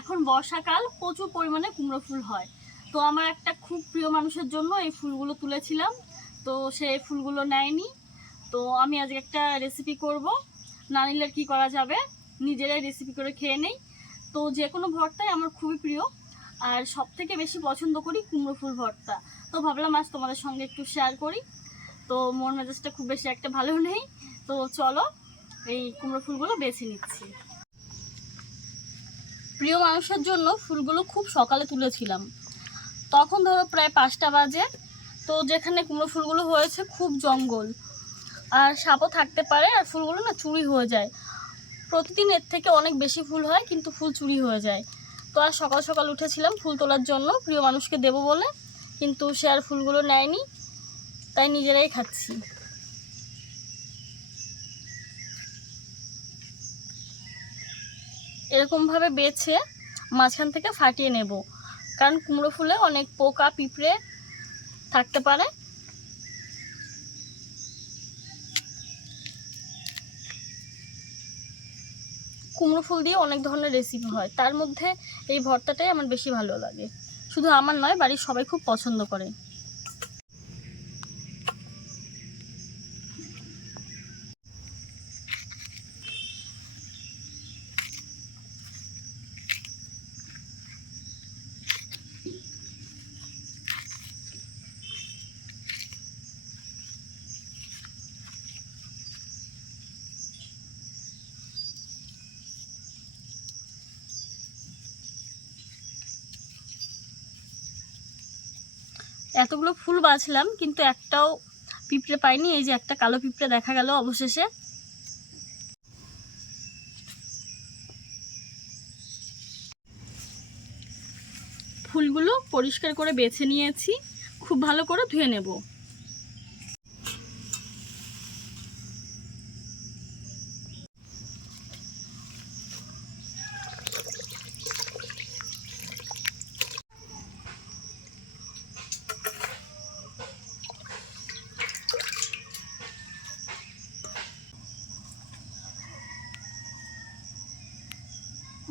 এখন বর্ষাকাল প্রচুর পরিমাণে কুমড়ো ফুল হয়। তো আমার একটা খুব প্রিয় মানুষের জন্য এই ফুলগুলো তুলেছিলাম। তো সে ফুলগুলো নেয়নি। তো আমি আজকে একটা রেসিপি করব। না নিলে কী করা যাবে? নিজেরাই রেসিপি করে খেয়ে নেই। তো যে কোনো ভর্তাই আমার খুবই প্রিয়। আর সব থেকে বেশি পছন্দ করি কুমড়ো ফুল ভর্তা। তো ভাবলাম আজ তোমাদের সঙ্গে একটু শেয়ার করি। তো মন মেজাজটা খুব বেশি একটা ভালো নেই। তো চলো এই কুমড়ো ফুলগুলো বেছে নিচ্ছি। প্রিয় মানুষের জন্য ফুলগুলো খুব সকালে তুলেছিলাম। তখন ধরো প্রায় পাঁচটা বাজে, তো যেখানে কুমড়ো ফুলগুলো হয়েছে খুব জঙ্গল। আর সাপও থাকতে পারে, আর ফুলগুলো না চুরি হয়ে যায়। প্রতিদিন এর থেকে অনেক বেশি ফুল হয়, কিন্তু ফুল চুরি হয়ে যায়। তো আর সকাল সকাল উঠেছিলাম ফুল তোলার জন্য, প্রিয় মানুষকে দেবো বলে, কিন্তু সে আর ফুলগুলো নেয়নি, তাই নিজেরাই খাচ্ছি। এরকমভাবে বেছে মাঝখান থেকে ফাটিয়ে নেব। কারণ কুমড়ো ফুলে অনেক পোকা পিঁপড়ে থাকতে পারে। কুমড়ো ফুল দিয়ে অনেক ধরনের রেসিপি হয়। তার মধ্যে এই ভর্তাটাই আমার বেশি ভালো লাগে। শুধু আমার নয়, বাড়ির সবাই খুব পছন্দ করে। এতগুলো ফুল বাছলাম কিন্তু একটাও পিঁপড়ে পাইনি। এই যে একটা কালো পিঁপড়ে দেখা গেল অবশেষে। ফুলগুলো পরিষ্কার করে বেছে নিয়েছি। খুব ভালো করে ধুয়ে নেব।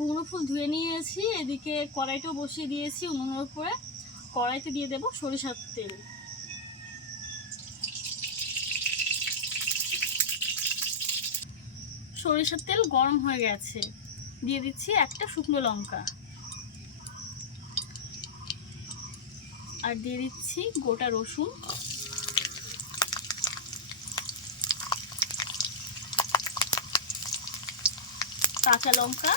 কুমড়ো ফুল ধুয়ে নিয়েছি, এদিকে কড়াইটাও বসিয়ে দিয়েছি উনুনের উপরে। কড়াইতে দিয়ে দেবো সরিষার তেল। সরিষার তেল গরম হয়ে গেছে। দিয়ে দিচ্ছি একটা শুকনো লঙ্কা। আর দিয়ে দিচ্ছি গোটা রসুন। কাঁচা লঙ্কা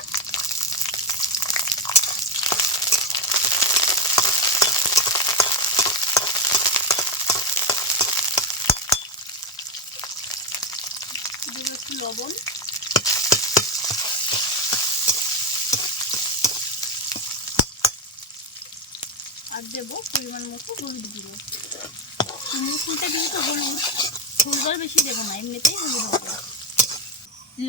দেবো একটু লবণ। আর দেবো পরিমাণ মতো হলুদ গুঁড়ো। ফুলটা কিন্তু হলুদ হলুদ আর বেশি দেবো না, এমনিতেই হলুদ হবে।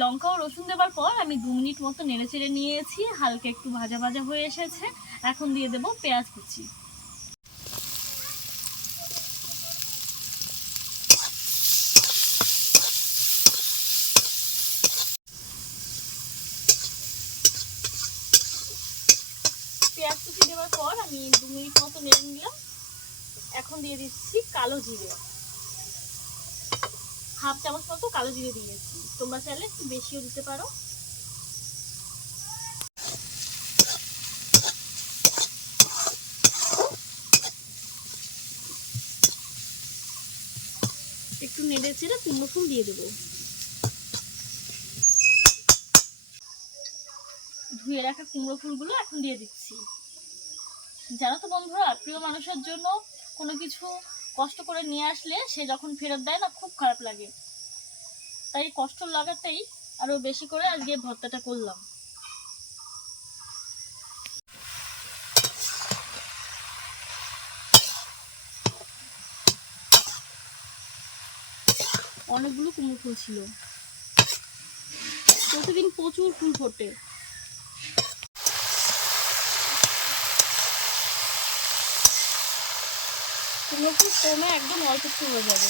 লঙ্কা ও রসুন দেওয়ার পর আমি দু মিনিট মতো নেড়ে চেড়ে নিয়েছি, হালকা একটু ভাজা ভাজা হয়ে এসেছে। এখন দিয়ে দেবো পেঁয়াজ কুচি। পেঁয়াজ কুচি দেওয়ার পর আমি দু মিনিট মতো নেড়ে নিলাম। এখন দিয়ে দিচ্ছি কালো জিরে। হাফ চামচ মতো কালো জিরে দিয়েছি তোমরা চাইলে একটু বেশিও দিতে পারো। একটু নেড়ে চেড়ে কুমড়ো ফুল দিয়ে দেবো। ধুয়ে রাখা কুমড়ো ফুলগুলো এখন দিয়ে দিচ্ছি। জানো তো বন্ধুরা, প্রিয় মানুষের জন্য কোনো কিছু কষ্ট করে নিয়ে আসলে সে যখন ফেরত দেয় না, খুব খারাপ লাগে। তাই কষ্ট লাগাতেই আরও বেশি করে আজকে ভর্তাটা করলাম। অনেকগুলো কুমড়ো ফুল ছিল। প্রতিদিন প্রচুর ফুল ফোটে। কুমড়ো ফুল কমে একদম অল্প একটু হয়ে যাবে।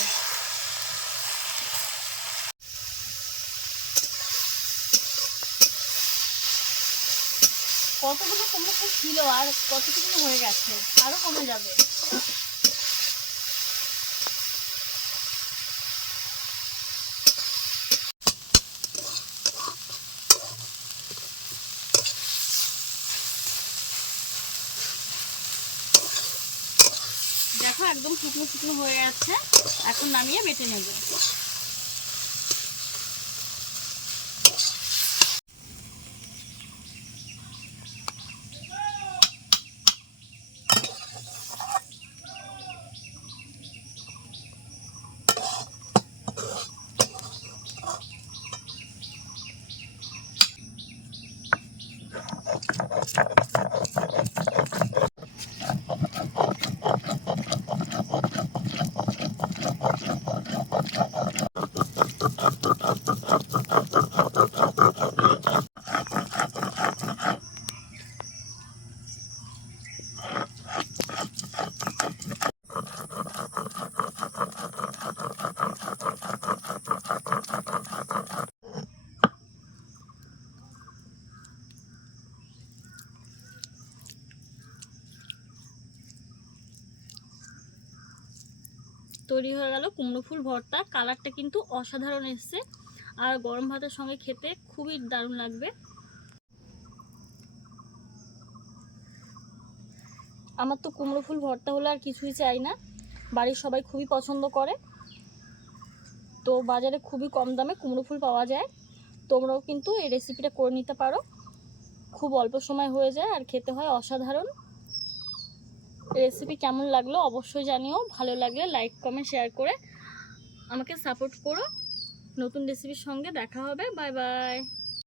কতগুলো কুমড়ো খুব ছিল আর কতটুকু হয়ে গেছে? আরও কমে যাবে দেখো একদম শুকনো শুকনো হয়ে আছে এখন নামিয়ে বেটে নেবে। তৈরি হয়ে গেল কুমড়ো ফুল ভর্তা। কালারটা কিন্তু অসাধারণ এসছে। আর গরম ভাতের সঙ্গে খেতে খুবই দারুণ লাগবে। আমার তো কুমড়ো ফুল ভর্তা হলে আর কিছুই চাই না। বাড়ির সবাই খুবই পছন্দ করে। তো বাজারে খুবই কম দামে কুমড়ো ফুল পাওয়া যায়। তোমরাও কিন্তু এই রেসিপিটা করে নিতে পারো। খুব অল্প সময় হয়ে যায় আর খেতে হয় অসাধারণ। রেসিপি কেমন লাগল অবশ্যই জানিও। ভালো লাগলে লাইক কমেন্ট শেয়ার করে আমাকে সাপোর্ট করো। নতুন রেসিপির সঙ্গে দেখা হবে। Bye bye